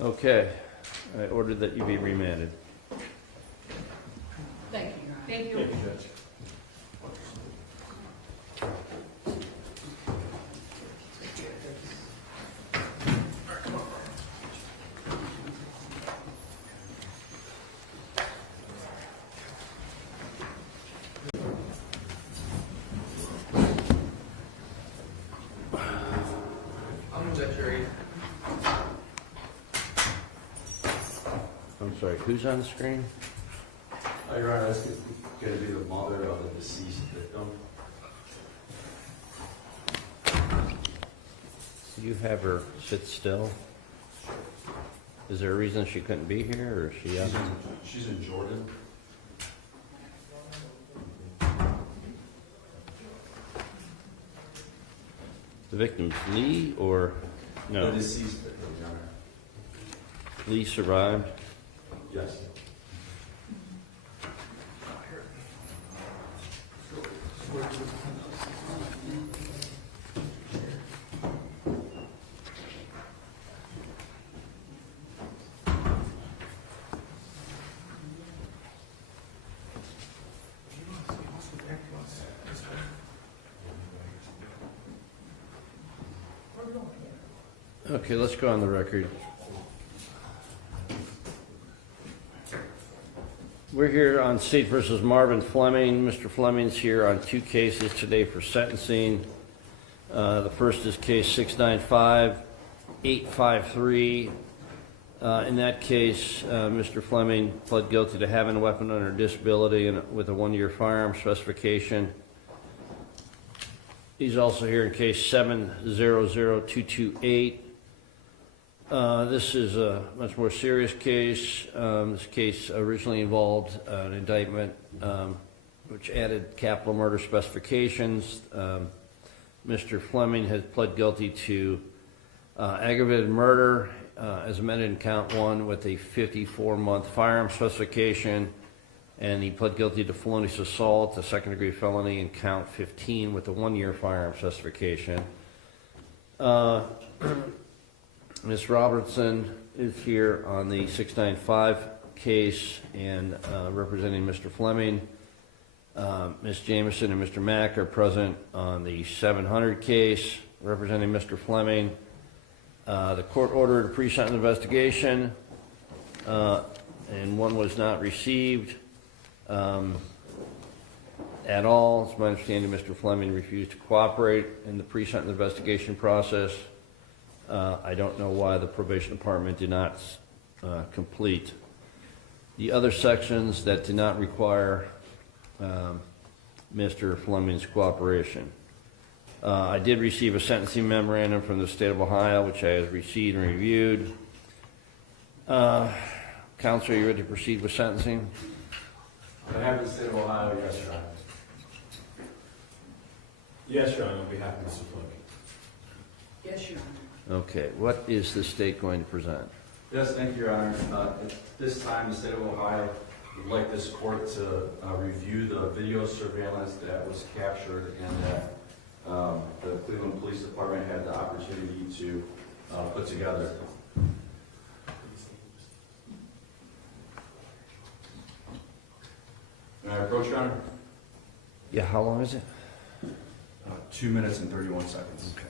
Okay, I order that you be remanded. Thank you, Your Honor. Thank you. Thank you, Judge. I'm Judge Jury. I'm sorry, who's on the screen? Your Honor, that's going to be the mother of the deceased victim. You have her sit still? Is there a reason she couldn't be here, or is she out? She's in Jordan. The victim's Lee, or no? The deceased victim, Your Honor. Lee survived. Yes. Okay, let's go on the record. We're here on State versus Marvin Fleming. Mr. Fleming's here on two cases today for sentencing. The first is case 695-853. In that case, Mr. Fleming pled guilty to having a weapon under disability and with a 1-year firearm specification. He's also here in case 700228. This is a much more serious case. This case originally involved an indictment which added capital murder specifications. Mr. Fleming has pled guilty to aggravated murder as amended in count 1 with a 54-month firearm specification, and he pled guilty to felonious assault, a second-degree felony in count 15 with a 1-year firearm specification. Ms. Robertson is here on the 695 case and representing Mr. Fleming. Ms. Jameson and Mr. Mack are present on the 700 case representing Mr. Fleming. The court ordered a pre-sentence investigation and one was not received at all. It's my understanding Mr. Fleming refused to cooperate in the pre-sentence investigation process. I don't know why the probation department did not complete the other sections that did not require Mr. Fleming's cooperation. I did receive a sentencing memorandum from the state of Ohio, which I have received and reviewed. Counsel, are you ready to proceed with sentencing? I have the state of Ohio, yes, Your Honor. Yes, Your Honor, on behalf of Mr. Fleming. Yes, Your Honor. Okay, what is the state going to present? Yes, thank you, Your Honor. At this time, the state of Ohio would like this court to review the video surveillance that was captured and that the Cleveland Police Department had the opportunity to put together. May I approach, Your Honor? Yeah, how long is it? 2 minutes and 31 seconds. Okay.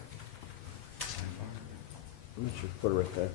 Let's just put it right there.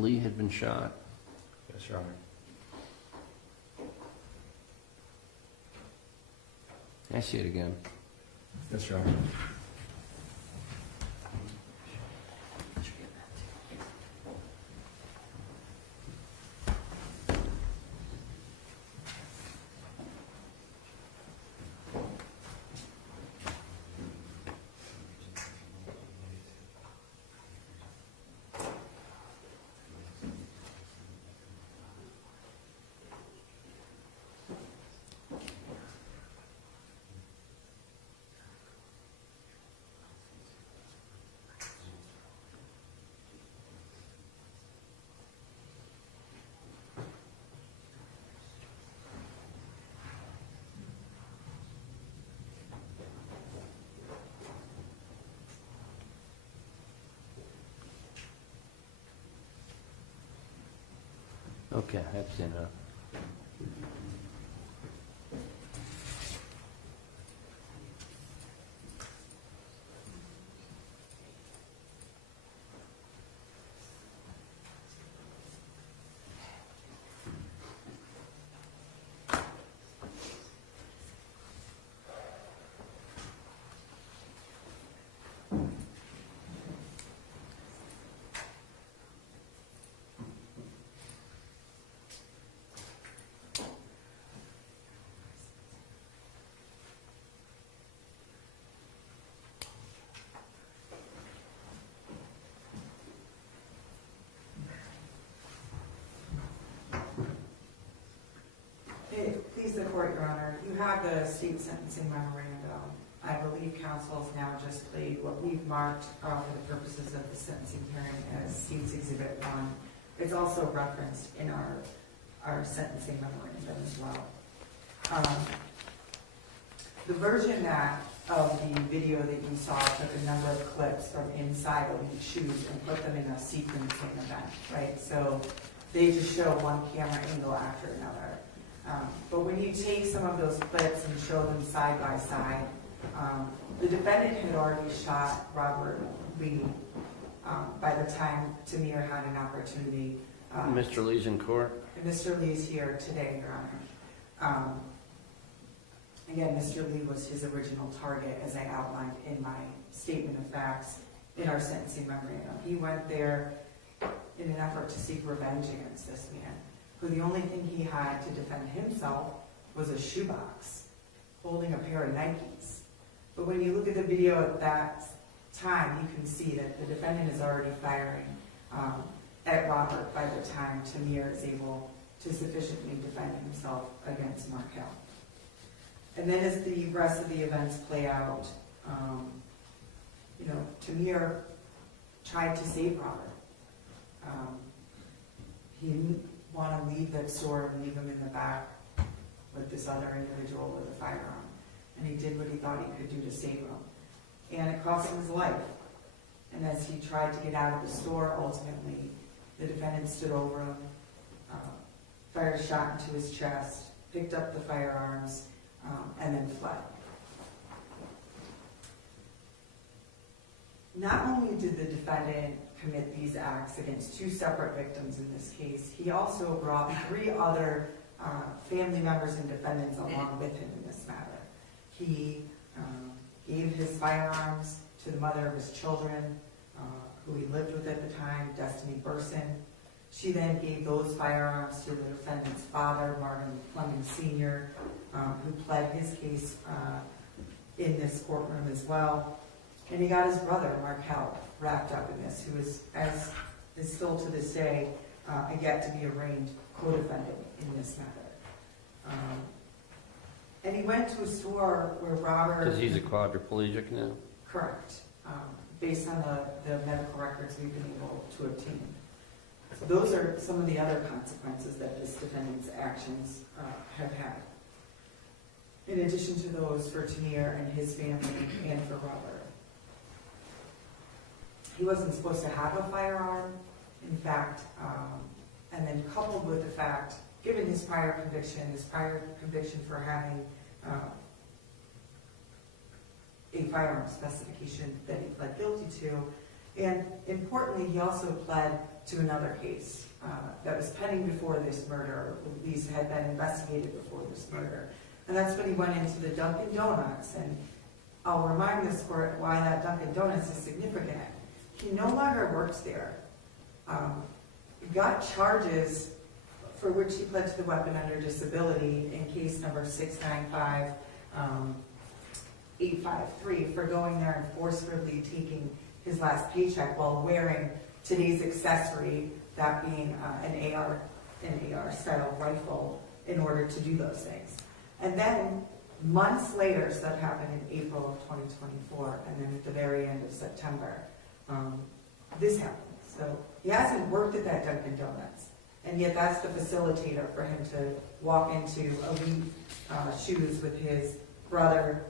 Lee had been shot. Yes, Your Honor. I see it again. Yes, Your Honor. Okay, that's enough. Please the court, Your Honor. You have the state sentencing memorandum. I believe counsel has now just played what we've marked for the purposes of the sentencing hearing as State's Exhibit 1. It's also referenced in our sentencing memorandum as well. The version of the video that you saw took a number of clips from inside Elite's shoes and put them in a sequencing event, right? So they just show one camera angle after another. But when you take some of those clips and show them side by side, the defendant had already shot Robert Lee by the time Tamir had an opportunity. Mr. Lee's in court? Mr. Lee's here today, Your Honor. Again, Mr. Lee was his original target, as I outlined in my statement of facts in our sentencing memorandum. He went there in an effort to seek revenge against this man, who the only thing he had to defend himself was a shoebox holding a pair of Nikes. But when you look at the video at that time, you can see that the defendant is already firing at Robert by the time Tamir is able to sufficiently defend himself against Markel. And then as the rest of the events play out, Tamir tried to save Robert. He didn't want to leave the store and leave him in the back with this other individual with a firearm. And he did what he thought he could do to save him. And it cost him his life. And as he tried to get out of the store, ultimately, the defendant stood over him, fired a shot into his chest, picked up the firearms, and then fled. Not only did the defendant commit these acts against two separate victims in this case, he also brought 3 other family members and defendants along with him in this matter. He gave his firearms to the mother of his children, who he lived with at the time, Destiny Burson. She then gave those firearms to the defendant's father, Martin Fleming Sr., who pled his case in this courtroom as well. And he got his brother, Markel, wrapped up in this, who is still to this day a yet to be arraigned co-defendant in this matter. And he went to a store where Robert... Because he's a quadriplegic now? Correct, based on the medical records we've been able to obtain. So those are some of the other consequences that this defendant's actions have had. In addition to those for Tamir and his family and for Robert. He wasn't supposed to have a firearm, in fact, and then coupled with the fact, given his prior conviction for having a firearm specification that he pled guilty to, And importantly, he also pled to another case that was pending before this murder. These had been investigated before this murder. And that's when he went into the Dunkin' Donuts. And I'll remind this court why that Dunkin' Donuts is significant. He no longer works there. He got charges for which he pled to the weapon under disability in case number 695853 for going there and forcefully taking his last paycheck while wearing today's accessory, that being an AR style rifle, in order to do those things. And then months later, so that happened in April of 2024, and then at the very end of September, this happened. So he hasn't worked at that Dunkin' Donuts, and yet that's the facilitator for him to walk into elite shoes with his brother,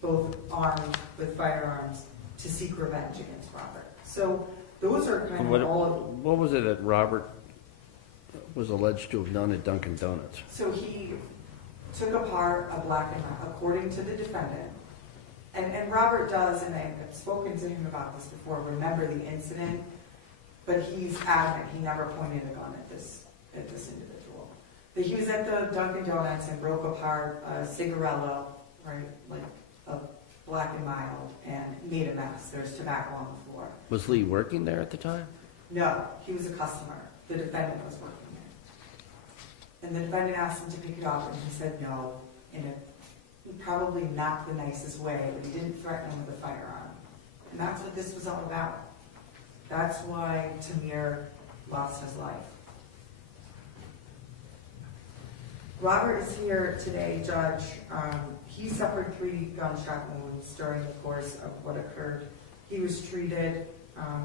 both armed with firearms, to seek revenge against Robert. So those are kind of all of... What was it that Robert was alleged to have done at Dunkin' Donuts? So he took apart a black and white, according to the defendant. And Robert does, and I've spoken to him about this before, remember the incident, but he's adamant he never pointed a gun at this individual. That he was at the Dunkin' Donuts and broke apart a cigarello, right, like a black and mild, and made a mess. There's tobacco on the floor. Was Lee working there at the time? No, he was a customer. The defendant was working there. And the defendant asked him to pick it up, and he said no, in a probably not the nicest way, but he didn't threaten him with a firearm. And that's what this was all about. That's why Tamir lost his life. Robert is here today, Judge. He suffered 3 gunshot wounds during the course of what occurred. He was treated.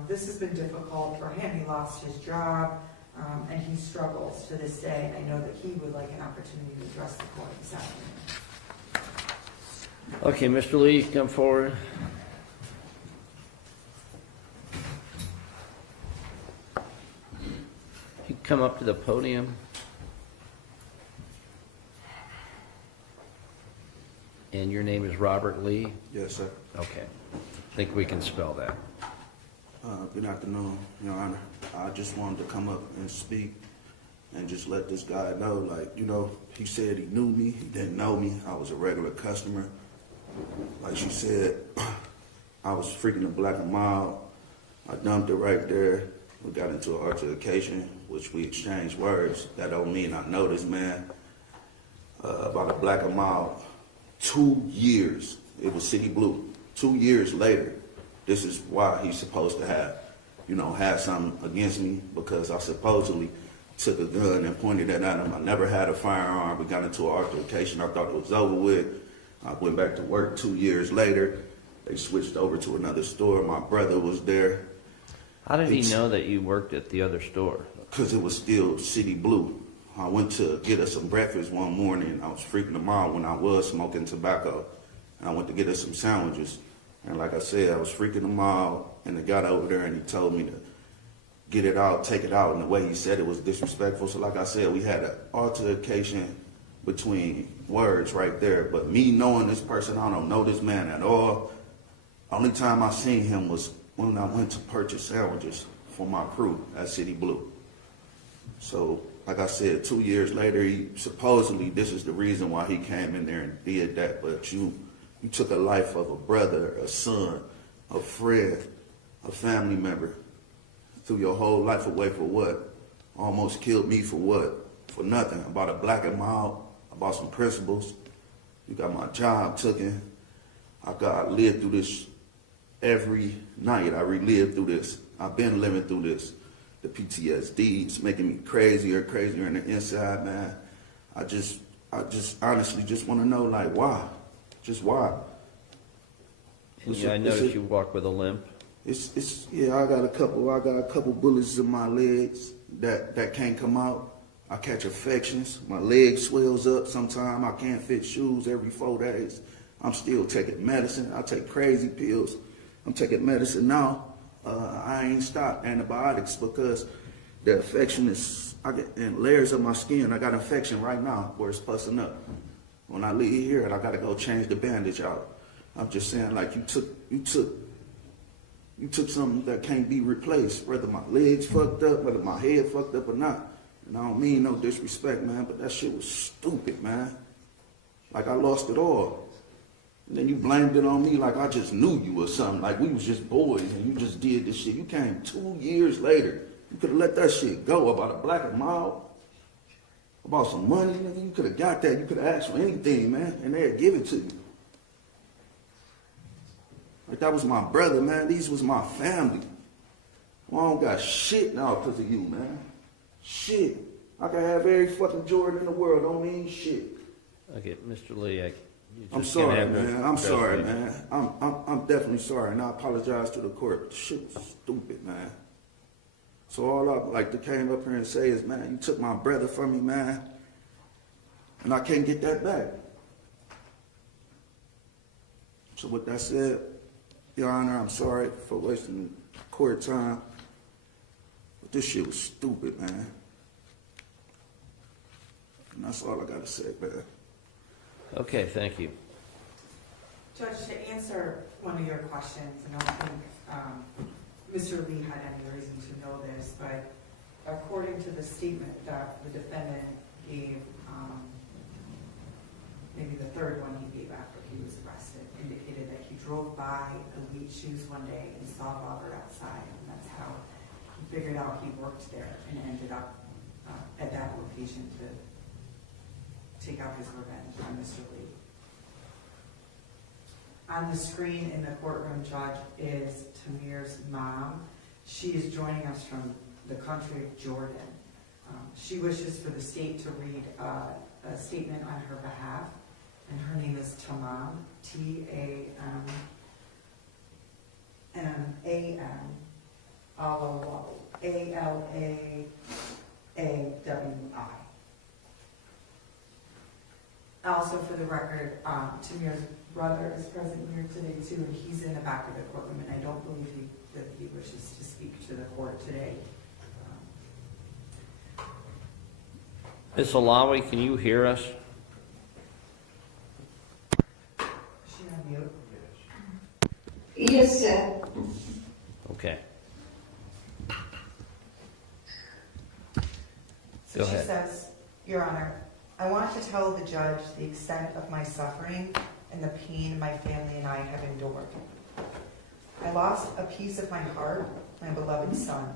This has been difficult for him. He lost his job, and he struggles to this day. I know that he would like an opportunity to address the court this afternoon. Okay, Mr. Lee, come forward. You come up to the podium. And your name is Robert Lee? Yes, sir. Okay. I think we can spell that. Good afternoon, Your Honor. I just wanted to come up and speak and just let this guy know, like, you know, he said he knew me. He didn't know me. I was a regular customer. Like she said, I was freaking a black and mild. I dumped it right there. We got into an altercation, which we exchanged words. That don't mean I know this man. About a black and mild. 2 years. It was City Blue. 2 years later, this is why he's supposed to have, had something against me, because I supposedly took a gun and pointed it at him. I never had a firearm. We got into an altercation. I thought it was over with. I went back to work 2 years later. They switched over to another store. My brother was there. How did he know that you worked at the other store? Because it was still City Blue. I went to get us some breakfast one morning. I was freaking them out when I was smoking tobacco. And I went to get us some sandwiches. And like I said, I was freaking them out. And the guy over there, and he told me to get it out, take it out. And the way he said it was disrespectful. So like I said, we had an altercation between words right there. But me knowing this person, I don't know this man at all. Only time I seen him was when I went to purchase sandwiches for my crew at City Blue. So, like I said, 2 years later, supposedly this is the reason why he came in there and did that. But you took a life of a brother, a son, a friend, a family member. Threw your whole life away for what? Almost killed me for what? For nothing. I bought a black and mild. I bought some principles. You got my job taken. I lived through this every night. I relived through this. I've been living through this. The PTSD is making me crazier in the inside, man. I just honestly just want to know, like, why? Just why? Yeah, I noticed you walk with a limp. Yeah, I got a couple bullets in my legs that can't come out. I catch infections. My leg swells up sometime. I can't fit shoes every 4 days. I'm still taking medicine. I take crazy pills. I'm taking medicine now. I ain't stopped antibiotics because the infection I get in layers of my skin. I got infection right now where it's pussing up. When I leave here, I gotta go change the bandage out. I'm just saying, like, you took You took something that can't be replaced, whether my legs fucked up, whether my head fucked up or not. And I don't mean no disrespect, man, but that shit was stupid, man. Like I lost it all. And then you blamed it on me like I just knew you or something. Like we was just boys and you just did this shit. You came 2 years later. You could have let that shit go about a black and mild. About some money, nigga. You could have got that. You could have asked for anything, man. And they'd give it to you. Like that was my brother, man. These was my family. Well, I don't got shit now because of you, man. Shit. I can have every fucking Jordan in the world. Don't mean shit. Okay, Mr. Lee, I'm sorry, man. I'm sorry, man. I'm definitely sorry, and I apologize to the court. But the shit was stupid, man. So all I like to came up here and say is, man, you took my brother from me, man, and I can't get that back. So with that said, Your Honor, I'm sorry for wasting court time, but this shit was stupid, man. And that's all I gotta say, man. Okay, thank you. Judge, to answer one of your questions, and I don't think Mr. Lee had any reason to know this, but according to the statement that the defendant gave, maybe the third one he gave after he was arrested, indicated that he drove by Elite Shoes one day and saw Robert outside, and that's how he figured out he worked there and ended up at that location to take out his revenge on Mr. Lee. On the screen in the courtroom, Judge, is Tamir's mom. She is joining us from the country of Jordan. She wishes for the state to read a statement on her behalf, and her name is Tamam, T-A-M-A-M-A-L-A-A-W-I. Also, for the record, Tamir's brother is present here today too, and he's in the back of the courtroom, and I don't believe that he wishes to speak to the court today. Ms. Alawi, can you hear us? Is she on mute? Yes, sir. Okay. So Go she ahead. says, Your Honor, I want to tell the judge the extent of my suffering and the pain my family and I have endured. I lost a piece of my heart, my beloved son.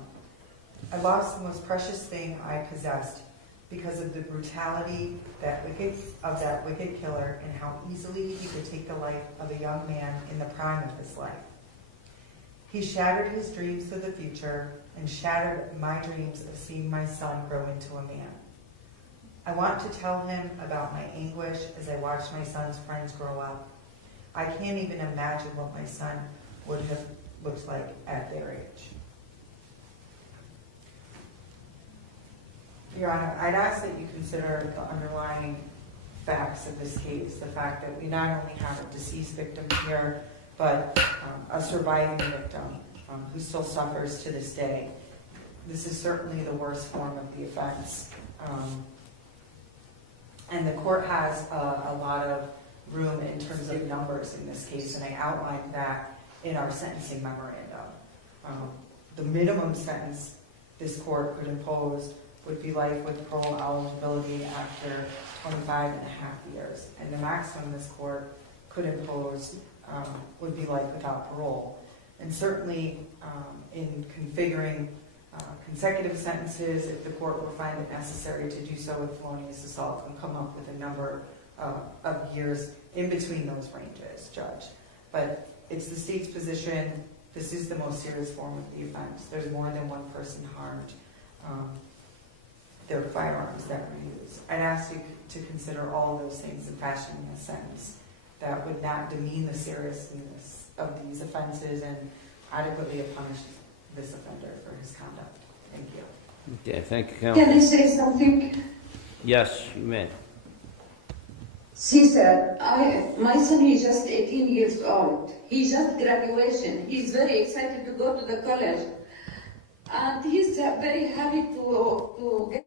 I lost the most precious thing I possessed because of the brutality of that wicked killer and how easily he could take the life of a young man in the prime of his life. He shattered his dreams for the future and shattered my dreams of seeing my son grow into a man. I want to tell him about my anguish as I watched my son's friends grow up. I can't even imagine what my son would have looked like at their age. Your Honor, I'd ask that you consider the underlying facts of this case, the fact that we not only have a deceased victim here, but a surviving victim who still suffers to this day. This is certainly the worst form of the offense. And the court has a lot of room in terms of numbers in this case, and I outlined that in our sentencing memorandum. The minimum sentence this court could impose would be life with parole eligibility after 25 and a half years. And the maximum this court could impose would be life without parole. And certainly in configuring consecutive sentences, if the court were find it necessary to do so with felonious assault, and come up with a number of years in between those ranges, Judge. But it's the state's position, this is the most serious form of the offense. There's more than one person harmed. There are firearms that were used. I'd ask you to consider all those things in fashioning a sentence that would not demean the seriousness of these offenses and adequately punish this offender for his conduct. Thank you. Okay, thank you, Can counsel. I say something? Yes, you may. See, sir, my son, he's just 18 years old. He just graduation. He's very excited to go to the college. And he's very happy to get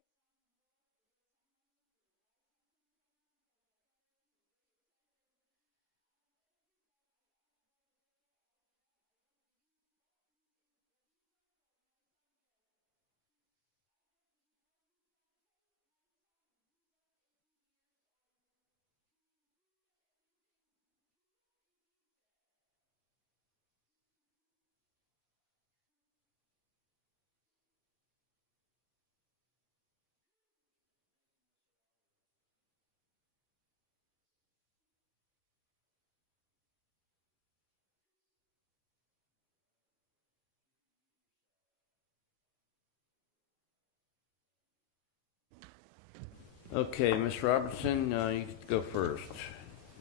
Okay, Ms. Robertson, you get to go first.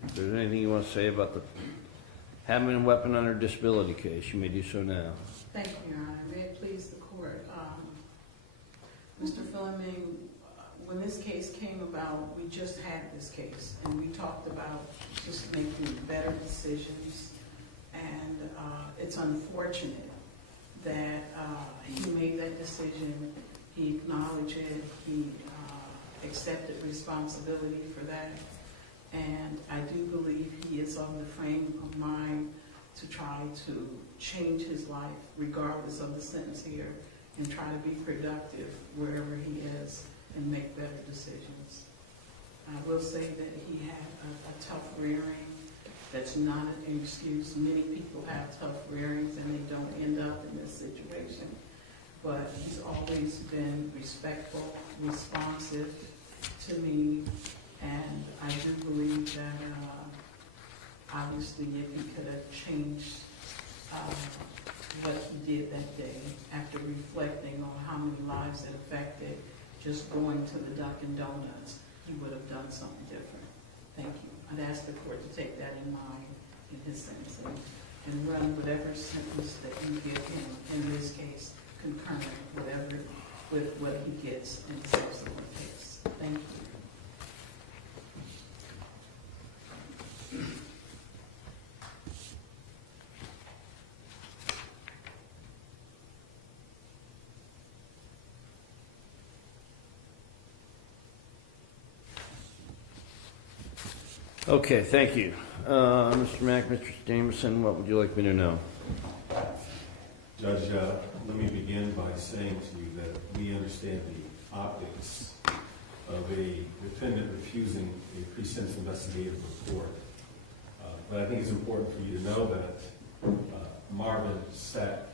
If there's anything you want to say about the having a weapon under disability case, you may do so now. Thank you, Your Honor. May it please the court. Mr. Fleming, when this case came about, we just had this case, and we talked about just making better decisions. And it's unfortunate that he made that decision. He acknowledged it. He accepted responsibility for that. And I do believe he is on the frame of mind to try to change his life, regardless of the sentence here, and try to be productive wherever he is and make better decisions. I will say that he had a tough rearing. That's not an excuse. Many people have tough rearings and they don't end up in this situation. But he's always been respectful, responsive to me, and I do believe that obviously if he could have changed what he did that day after reflecting on how many lives it affected, just going to the Dunkin' Donuts, he would have done something different. Thank you. I'd ask the court to take that in mind in his sentencing and run whatever sentence that you give him in this case concurrent with what he gets in the subsequent case. Thank you. Okay, thank you. Mr. Mack, Mr. Jameson, what would you like me to know? Judge, let me begin by saying to you that we understand the optics of a defendant refusing a pre-sentence investigative report. But I think it's important for you to know that Marvin sat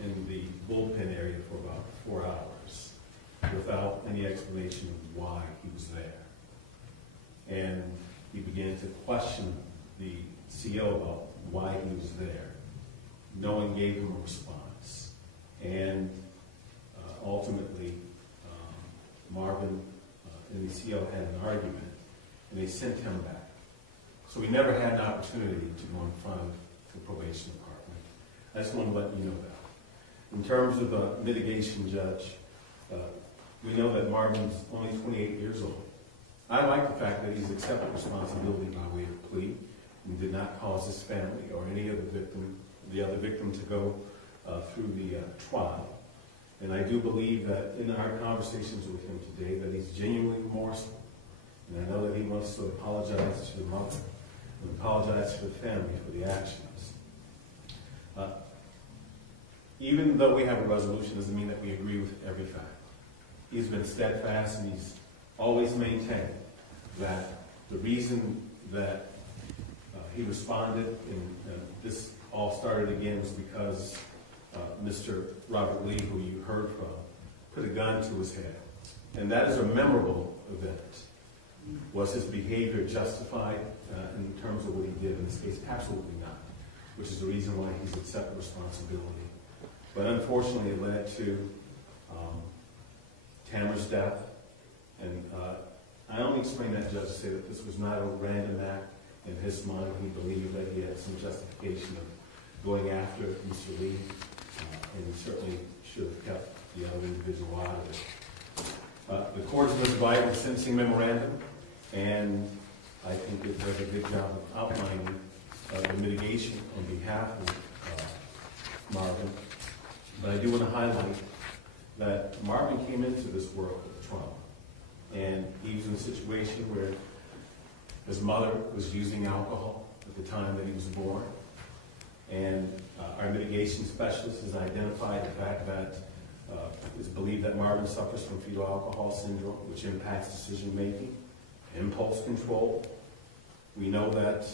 in the bullpen area for about 4 hours without any explanation of why he was there. And he began to question the CO about why he was there. No one gave him a response. And ultimately, Marvin and the CO had an argument, and they sent him back. So we never had an opportunity to go in front of the probation department. I just want to let you know that. In terms of the mitigation, Judge, we know that Marvin's only 28 years old. I like the fact that he's accepted responsibility by way of plea and did not cause his family or any of the other victim to go through the trial. And I do believe that in our conversations with him today that he's genuinely remorseful. And I know that he wants to apologize to the mother and apologize to the family for the actions. Even though we have a resolution doesn't mean that we agree with every fact. He's been steadfast and he's always maintained that the reason that he responded, and this all started again, was because Mr. Robert Lee, who you heard from, put a gun to his head. And that is a memorable event. Was his behavior justified in terms of what he did in this case? Absolutely not, which is the reason why he's accepted responsibility. But unfortunately, it led to Tamara's death. And I only explain that, Judge, to say that this was not a random act in his mind. He believed that he had some justification of going after Mr. Lee, and he certainly should have kept the other individual out of it. The court has provided a sentencing memorandum, and I think it does a good job of outlining the mitigation on behalf of Marvin. But I do want to highlight that Marvin came into this world with trauma. And he was in a situation where his mother was using alcohol at the time that he was born. And our mitigation specialist has identified the fact that it's believed that Marvin suffers from fetal alcohol syndrome, which impacts decision-making, impulse control. We know that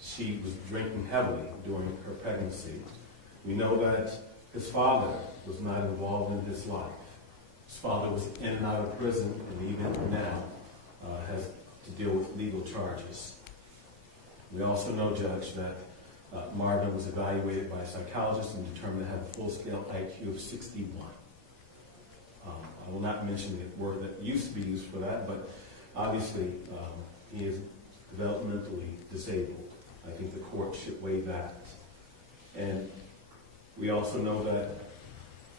she was drinking heavily during her pregnancy. We know that his father was not involved in his life. His father was in and out of prison, and even now has to deal with legal charges. We also know, Judge, that Marvin was evaluated by a psychologist and determined to have a full-scale IQ of 61. I will not mention the word that used to be used for that, but obviously he is developmentally disabled. I think the court should weigh that. And we also know that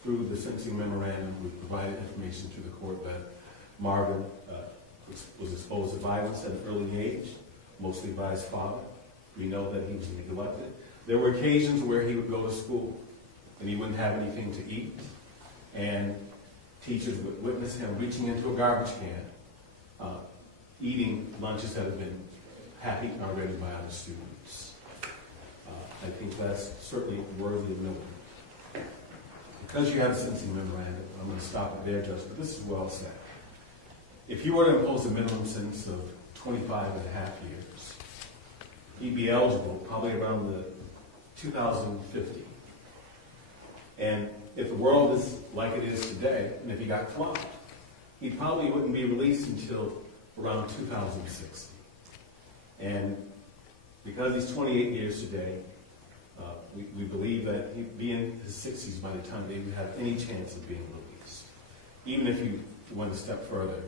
through the sentencing memorandum, we provided information to the court that Marvin was exposed to violence at an early age, mostly by his father. We know that he was neglected. There were occasions where he would go to school and he wouldn't have anything to eat, and teachers would witness him reaching into a garbage can, eating lunches that had been half-eaten already by other students. I think that's certainly worthy of noting. Because you have a sentencing memorandum, I'm going to stop it there, Judge, but this is well said. If you were to impose a minimum sentence of 25 and a half years, he'd be eligible probably around the 2050. And if the world is like it is today, and if he got flunked, he probably wouldn't be released until around 2060. And because he's 28 years today, we believe that he'd be in his 60s by the time they would have any chance of being released. Even if you went a step further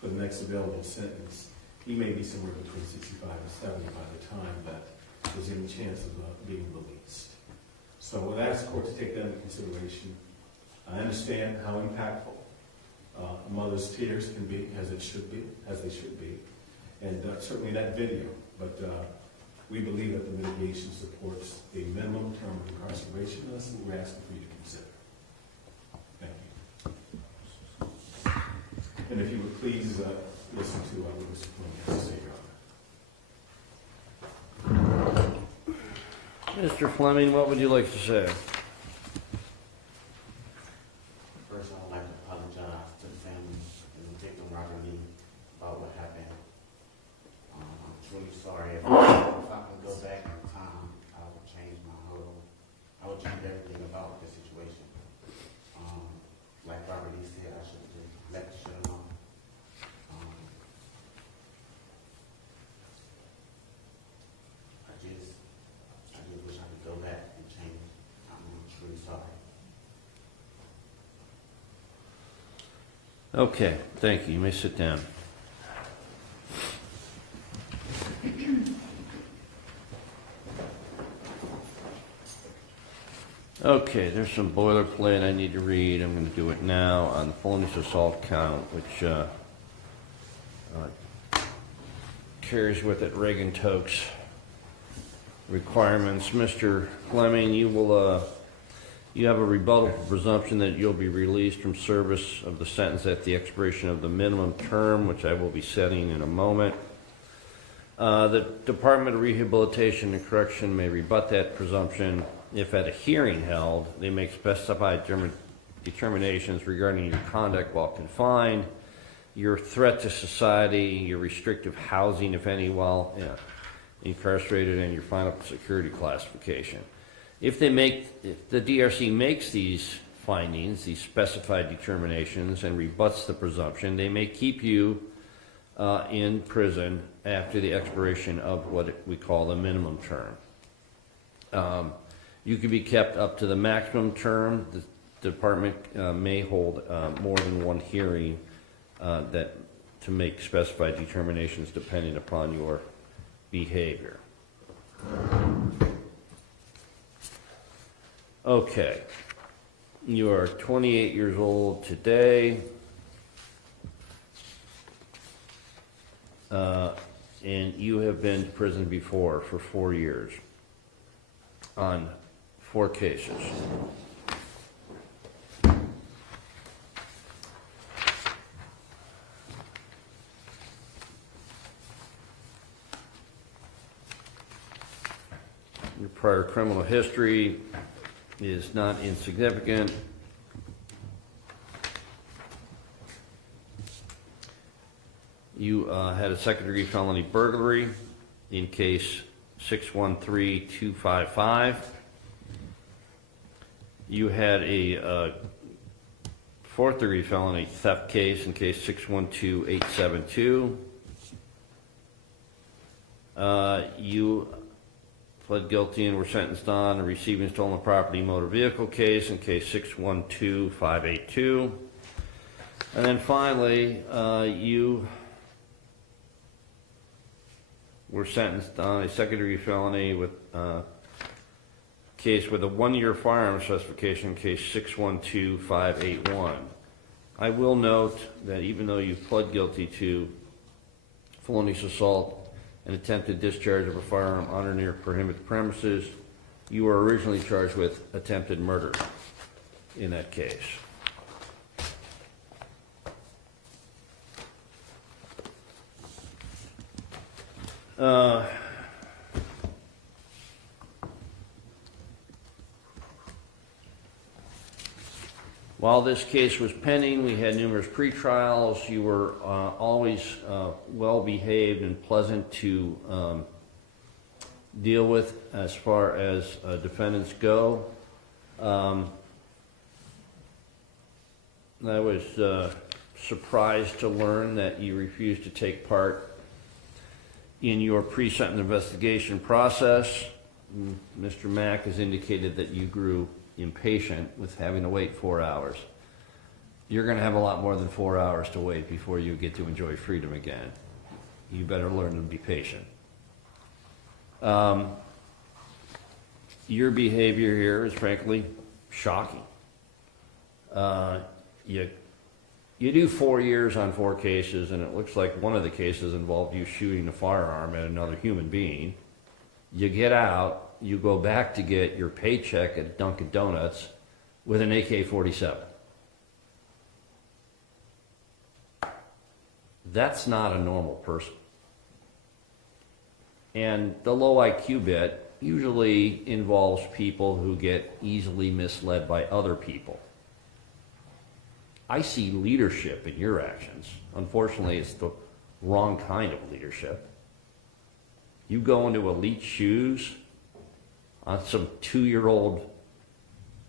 for the next available sentence, he may be somewhere between 65 and 70 by the time that there's any chance of being released. So I would ask the court to take that into consideration. I understand how impactful a mother's tears can be, as they should be, and certainly that video. But we believe that the mitigation supports a minimum term of incarceration, and that's what we're asking for you to consider. Thank you. And if you would please listen to what Mr. Fleming has to say, Your Honor. Mr. Fleming, what would you like to say? First, I would like to apologize to the family and the victim, Robert Lee, about what happened. I'm truly sorry. If I could go back in time, I would change I would change everything about the situation. Like Robert Lee said, I should have just let the shit alone. I just wish I could go back and change. I'm truly sorry. Okay, thank you. You may sit down. Okay, there's some boilerplate I need to read. I'm going to do it now on the felonious assault count, which carries with it Reagan-Tokes requirements. Mr. Fleming, you have a rebuttable presumption that you'll be released from service of the sentence at the expiration of the minimum term, which I will be setting in a moment. The Department of Rehabilitation and Correction may rebut that presumption if at a hearing held they make specified determinations regarding your conduct while confined, your threat to society, your restrictive housing, if any, while incarcerated, and your final security classification. If the DRC makes these findings, these specified determinations, and rebuts the presumption, they may keep you in prison after the expiration of what we call the minimum term. You can be kept up to the maximum term. The department may hold more than one hearing to make specified determinations depending upon your behavior. Okay, you are 28 years old today, and you have been to prison before for 4 years on 4 cases. Your prior criminal history is not insignificant. You had a second-degree felony burglary in case 613255. You had a fourth-degree felony theft case in case 612872. You pled guilty and were sentenced on a receiving stolen property motor vehicle case in case 612582. And then finally, you were sentenced on a second-degree felony with case with a 1-year firearm specification, case 612581. I will note that even though you pled guilty to felonious assault and attempted discharge of a firearm on or near prohibited premises, you were originally charged with attempted murder in that case. While this case was pending, we had numerous pretrials. You were always well-behaved and pleasant to deal with as far as defendants go. I was surprised to learn that you refused to take part in your pre-sentence investigation process. Mr. Mack has indicated that you grew impatient with having to wait 4 hours. You're going to have a lot more than 4 hours to wait before you get to enjoy freedom again. You better learn to be patient. Your behavior here is frankly shocking. You do 4 years on 4 cases, and it looks like one of the cases involved you shooting a firearm at another human being. You get out, you go back to get your paycheck at Dunkin' Donuts with an AK-47. That's not a normal person. And the low IQ bit usually involves people who get easily misled by other people. I see leadership in your actions. Unfortunately, it's the wrong kind of leadership. You go into elite shoes on some 2-year-old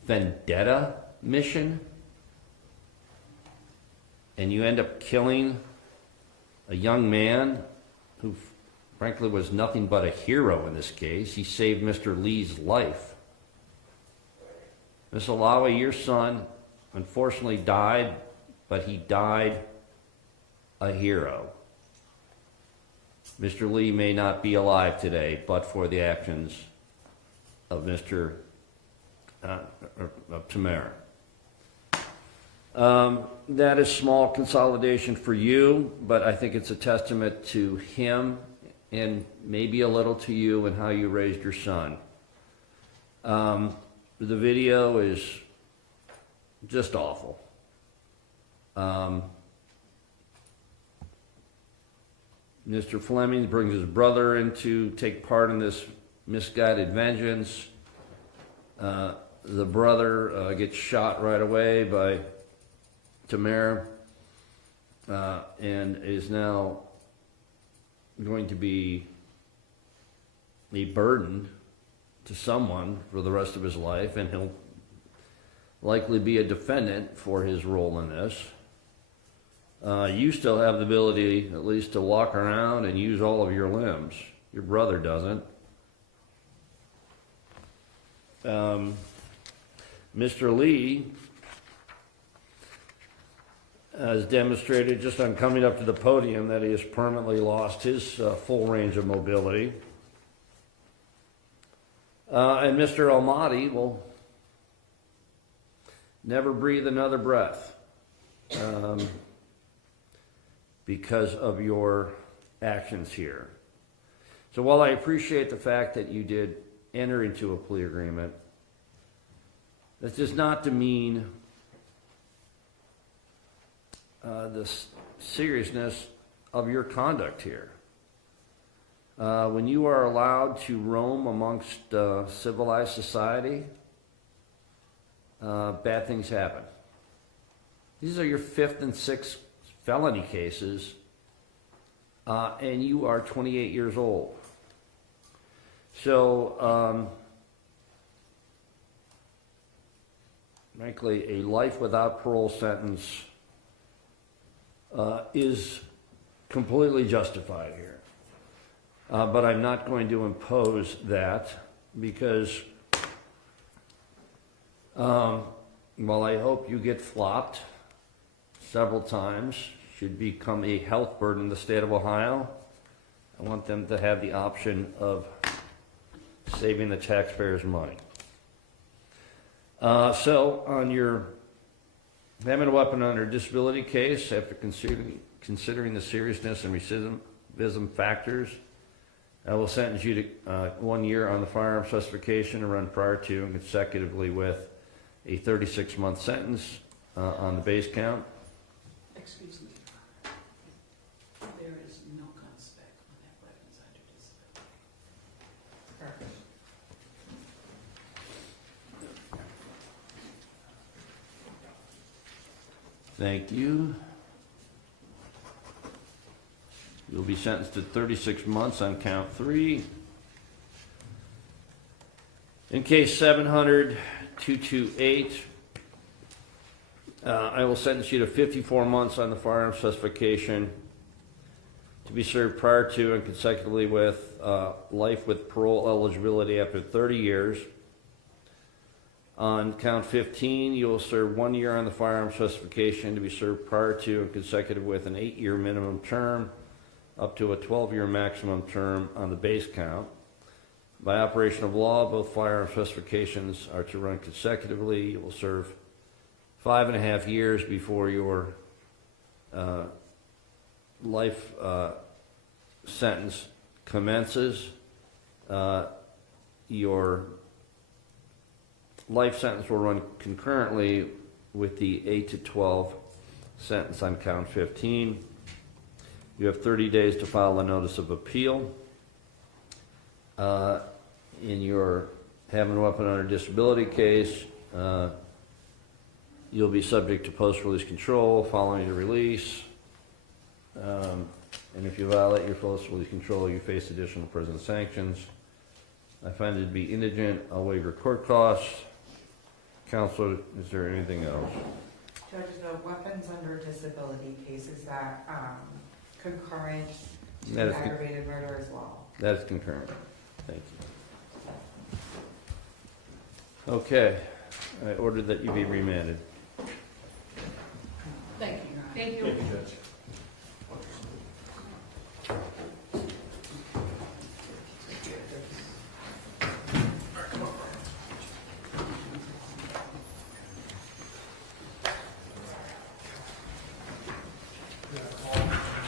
vendetta mission, and you end up killing a young man who frankly was nothing but a hero in this case. He saved Mr. Lee's life. Ms. Alawi, your son unfortunately died, but he died a hero. Mr. Lee may not be alive today, but for the actions of Mr. Tamara. That is small consolidation for you, but I think it's a testament to him and maybe a little to you and how you raised your son. The video is just awful. Mr. Fleming brings his brother in to take part in this misguided vengeance. The brother gets shot right away by Tamara and is now going to be a burden to someone for the rest of his life, and he'll likely be a defendant for his role in this. You still have the ability at least to walk around and use all of your limbs. Your brother doesn't. Mr. Lee has demonstrated just on coming up to the podium that he has permanently lost his full range of mobility. And Mr. Almaty will never breathe another breath because of your actions here. So while I appreciate the fact that you did enter into a plea agreement, that does not demean the seriousness of your conduct here. When you are allowed to roam amongst civilized society, bad things happen. These are your 5th and 6th felony cases, and you are 28 years old. So, frankly, a life without parole sentence is completely justified here. But I'm not going to impose that because while I hope you get flopped several times should become a health burden in the state of Ohio. I want them to have the option of saving the taxpayers money. So on your having a weapon under disability case, after considering the seriousness and recidivism factors, I will sentence you to 1 year on the firearm specification to run prior to and consecutively with a 36-month sentence on the base count. Excuse me. There is no gun spec on that weapons under disability. Correct. Thank you. You'll be sentenced to 36 months on count 3. In case 700-228, I will sentence you to 54 months on the firearm specification to be served prior to and consecutively with life with parole eligibility after 30 years. On count 15, you will serve 1 year on the firearm specification to be served prior to and consecutive with an 8-year minimum term up to a 12-year maximum term on the base count. By operation of law, both firearm specifications are to run consecutively. You will serve 5.5 years before your life sentence commences. Your life sentence will run concurrently with the 8 to 12 sentence on count 15. You have 30 days to file a notice of appeal. In your having a weapon under disability case, you'll be subject to post-release control following your release. And if you violate your post-release control, you face additional prison sanctions. I find it to be indigent. I'll waive your court costs. Counselor, is there anything else? Judge, the weapons under disability case, is that concurrent to That is aggravated murder as well? That is concurrent. Thank you. Okay, I order that you be remanded. Thank you, Your Honor. Thank you. Thank you, Judge.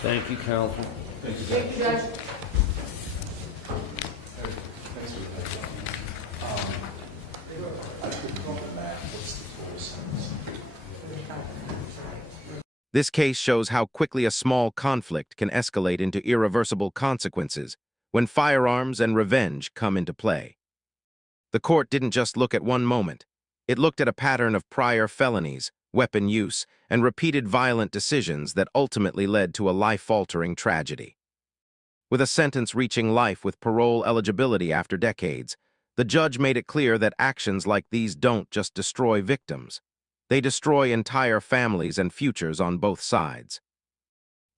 Thank you, counsel. Thank you, Judge. Thank you, Judge. Thanks for the heads up. I couldn't go back. What's the full sentence? This case shows how quickly a small conflict can escalate into irreversible consequences when firearms and revenge come into play. The court didn't just look at one moment. It looked at a pattern of prior felonies, weapon use, and repeated violent decisions that ultimately led to a life-altering tragedy. With a sentence reaching life with parole eligibility after decades, the judge made it clear that actions like these don't just destroy victims. They destroy entire families and futures on both sides.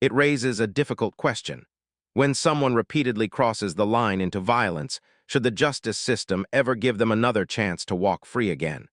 It raises a difficult question. When someone repeatedly crosses the line into violence, should the justice system ever give them another chance to walk free again?